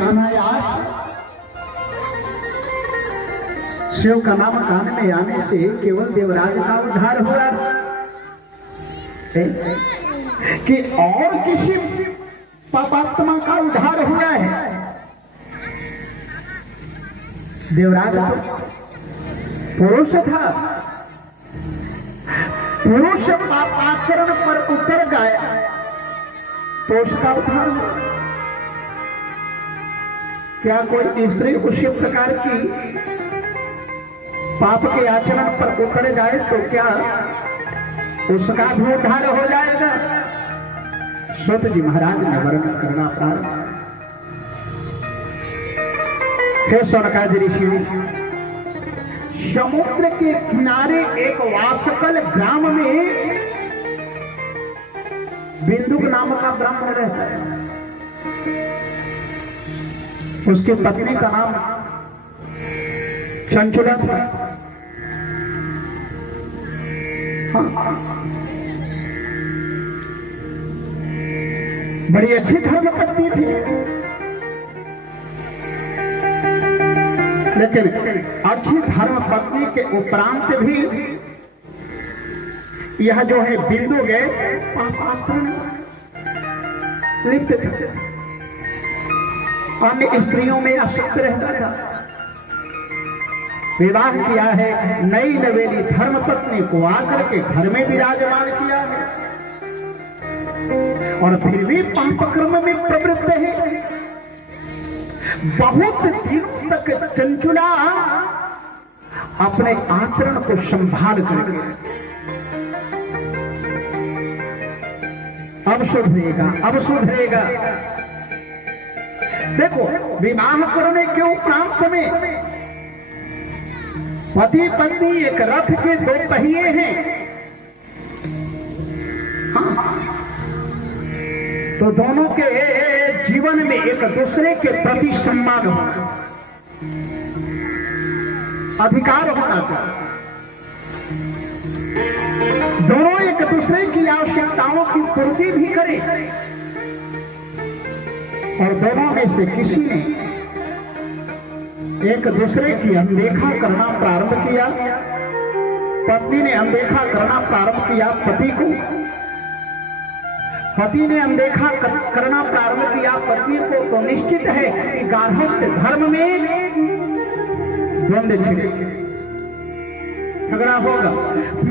अनायास शिव का नाम कान में आने से केवल देवराज का उद्धार हुआ कि और किसी पापात्मा का उद्धार हुआ है? देवराज पुरुष था, पुरुष पापाचरण पर उतर गया तो उसका उद्धार हुआ। क्या कोई स्त्री उसी प्रकार की पाप के आचरण पर उतर जाए तो क्या उसका भी उद्धार हो जाएगा? सूत जी महाराज ने वर्णन करना प्रारंभ। फिर सौनकादि ऋषि समुद्र के किनारे एक वासकल ग्राम में बिंदुक नाम का ब्राह्मण रहता है। उसकी पत्नी का नाम चंचुला था। हाँ। बड़ी अच्छी धर्म पत्नी थी, लेकिन अच्छी धर्म पत्नी के उपरांत भी यह जो है बिंदु गए पापाचरण लिप्त थे, अन्य स्त्रियों में आसक्त रहता था। विवाह किया है, नई नवेली धर्म पत्नी को आकर के घर में विराजमान किया है और फिर भी पाप कर्म में प्रवृत्त है। बहुत दिनों तक चंचुला अपने आचरण को संभाल कर अब सुधरेगा, अब सुधरेगा। देखो, विवाह करने के उपरांत में पति पत्नी एक रथ के दो पहिए हैं। हाँ। तो दोनों के जीवन में एक दूसरे के प्रति सम्मान होना, अधिकार होना चाहिए। दोनों एक दूसरे की आवश्यकताओं की पूर्ति भी करें और दोनों में से किसी ने एक दूसरे की अनदेखा करना प्रारंभ किया। पत्नी ने अनदेखा करना प्रारंभ किया पति को, पति ने अनदेखा करना प्रारंभ किया पति को, तो निश्चित है कि गार्हस्थ धर्म में द्वंद्व छिड़ेगा, झगड़ा होगा।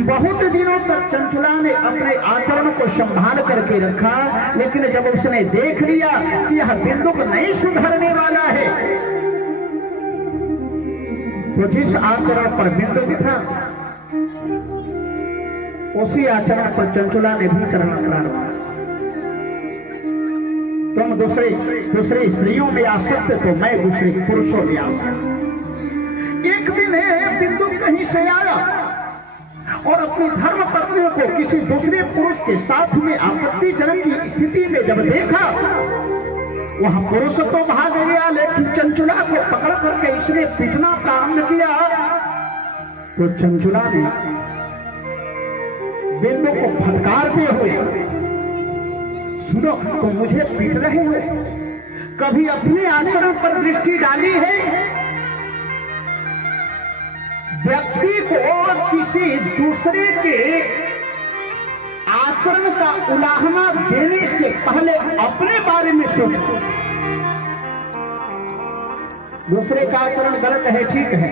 बहुत दिनों तक चंचुला ने अपने आचरण को संभाल करके रखा, लेकिन जब उसने देख लिया कि यह बिंदुक नहीं सुधरने वाला है, तो जिस आचरण पर बिंदुक था उसी आचरण पर चंचुला ने भी करना प्रारंभ किया। तुम दूसरे स्त्रियों में आसक्त, तो मैं दूसरे पुरुषों में आसक्त। एक दिन बिंदु कहीं से आया और अपनी धर्म पत्नी को किसी दूसरे पुरुष के साथ में आपत्तिजनक की स्थिति में जब देखा, वह पुरुष तो भाग गया, लेकिन चंचुला को पकड़ करके इसने पीटना प्रारंभ किया। तो चंचुला ने बिंदु को फटकारते हुए, सुनो, तो मुझे पीट रहे हो, कभी अपने आचरण पर दृष्टि डाली है? व्यक्ति को किसी दूसरे के आचरण का उलाहना देने से पहले अपने बारे में सोचो। दूसरे का आचरण गलत है, ठीक है,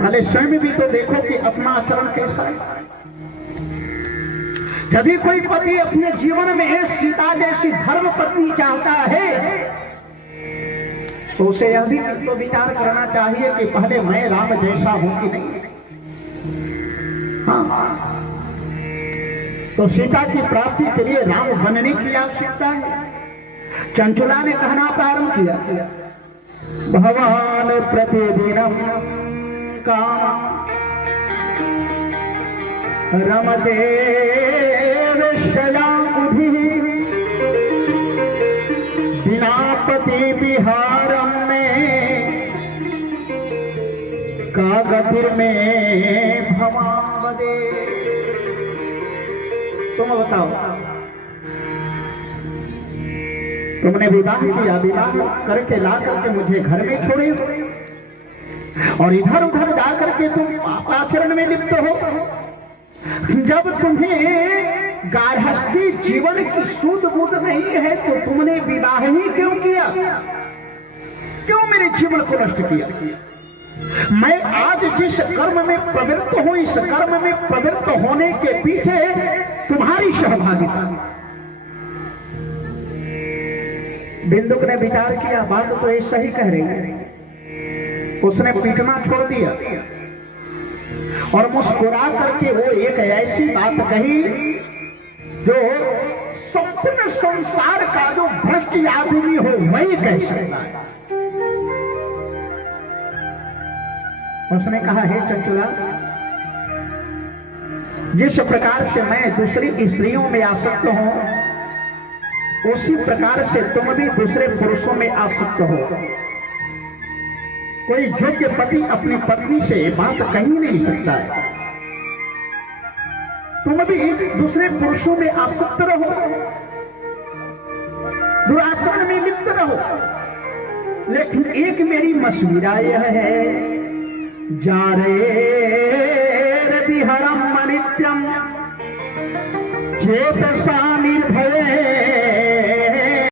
पहले स्वयं भी तो देखो कि अपना आचरण कैसा है। यदि कोई पति अपने जीवन में सीता जैसी धर्म पत्नी चाहता है, तो उसे यह भी तो विचार करना चाहिए कि पहले मैं राम जैसा हूं कि नहीं। हाँ, तो सीता की प्राप्ति के लिए राम बनने की आवश्यकता है। चंचुला ने कहना प्रारंभ किया, भगवान प्रतिदिनम काम रमदेव शलामुधि बिना पति विहारम में का गतिर में भवावदे। तुम बताओ, तुमने विवाह किया, विवाह करके ला करके मुझे घर में छोड़े और इधर उधर जा करके तुम पापाचरण में लिप्त हो। जब तुम्हें गार्हस्थी जीवन की सूझ बूझ नहीं है तो तुमने विवाह ही क्यों किया? क्यों मेरे जीवन को नष्ट किया? मैं आज जिस कर्म में प्रवृत्त हूं, इस कर्म में प्रवृत्त होने के पीछे तुम्हारी सहभागिता। बिंदुक ने विचार किया, बात तो ये सही कह रही है। उसने पीटना छोड़ दिया और मुस्कुरा करके वो एक ऐसी बात कही जो संपूर्ण संसार का जो भ्रष्ट आदमी हो वही कह सकता है। उसने कहा, हे चंचुला, जिस प्रकार से मैं दूसरी स्त्रियों में आसक्त हूं उसी प्रकार से तुम भी दूसरे पुरुषों में आसक्त हो। कोई योग्य पति अपनी पत्नी से बात कह ही नहीं सकता है। तुम भी दूसरे पुरुषों में आसक्त रहो, दुराचरण में लिप्त रहो, लेकिन एक मेरी मशविरा यह है, जारे विहरम नित्यम चेतसा